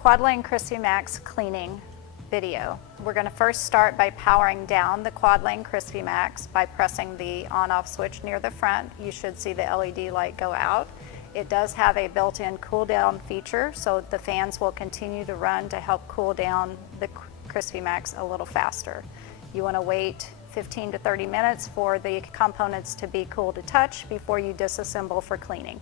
Quad Lane CrispyMax cleaning video. We're going to first start by powering down the Quad Lane CrispyMax by pressing the on-off switch near the front. You should see the LED light go out. It does have a built-in cool down feature, so the fans will continue to run to help cool down the CrispyMax a little faster. You want to wait 15 to 30 minutes for the components to be cool to touch before you disassemble for cleaning.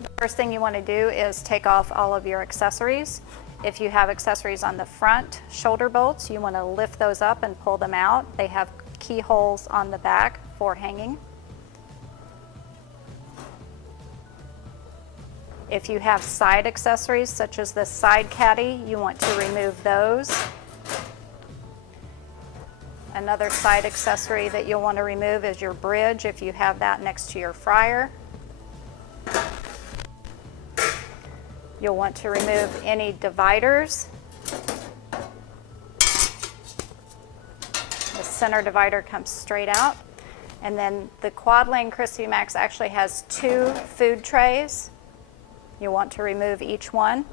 The first thing you want to do is take off all of your accessories. If you have accessories on the front shoulder bolts, you want to lift those up and pull them out. They have keyholes on the back for hanging. If you have side accessories, such as the side caddy, you want to remove those. Another side accessory that you'll want to remove is your bridge if you have that next to your fryer. You'll want to remove any dividers. The center divider comes straight out. And then the Quad Lane CrispyMax actually has 2 food trays. You'll want to remove each one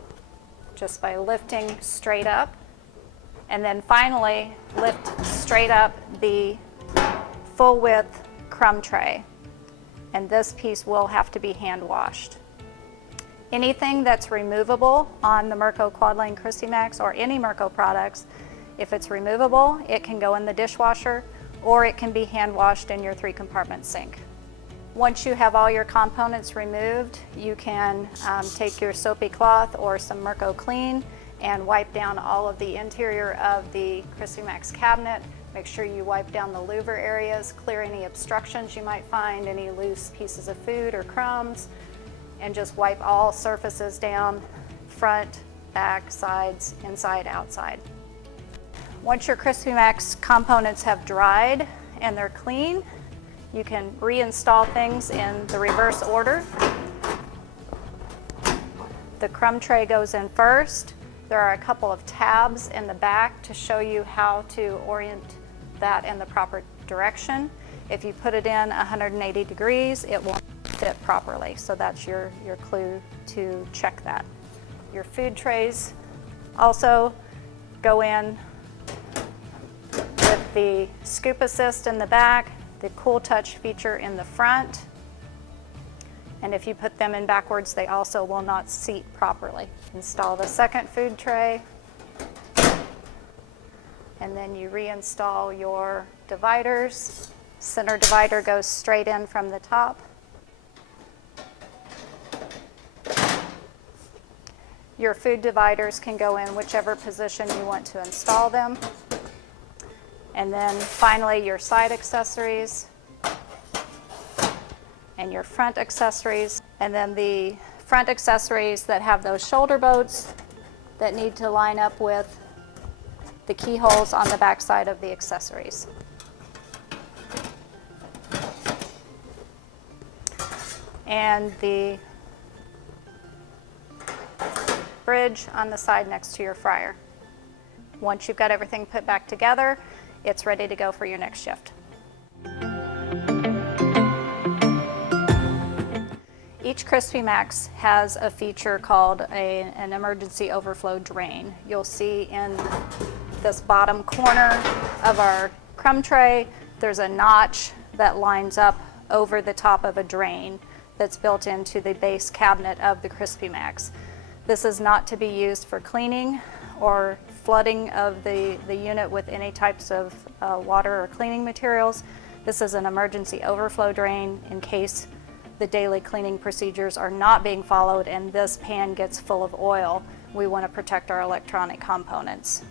just by lifting straight up. And then finally, lift straight up the full width crumb tray. And this piece will have to be hand washed. Anything that's removable on the Merco Quad Lane CrispyMax or any Merco products, if it's removable, it can go in the dishwasher or it can be hand washed in your 3-compartment sink. Once you have all your components removed, you can take your soapy cloth or some Merco Clean and wipe down all of the interior of the CrispyMax cabinet. Make sure you wipe down the louver areas, clear any obstructions you might find, any loose pieces of food or crumbs, and just wipe all surfaces down, front, back, sides, inside, outside. Once your CrispyMax components have dried and they're clean, you can reinstall things in the reverse order. The crumb tray goes in first. There are a couple of tabs in the back to show you how to orient that in the proper direction. If you put it in 180 degrees, it won't fit properly. So that's your clue to check that. Your food trays also go in with the scoop assist in the back, the cool touch feature in the front. And if you put them in backwards, they also will not seat properly. Install the second food tray. And then you reinstall your dividers. Center divider goes straight in from the top. Your food dividers can go in whichever position you want to install them. And then finally your side accessories and your front accessories. And then the front accessories that have those shoulder bolts that need to line up with the keyholes on the back side of the accessories. And the bridge on the side next to your fryer. Once you've got everything put back together, it's ready to go for your next shift. Each CrispyMax has a feature called an emergency overflow drain. You'll see in this bottom corner of our crumb tray, there's a notch that lines up over the top of a drain that's built into the base cabinet of the CrispyMax. This is not to be used for cleaning or flooding of the unit with any types of water or cleaning materials. This is an emergency overflow drain in case the daily cleaning procedures are not being followed and this pan gets full of oil. We want to protect our electronic components.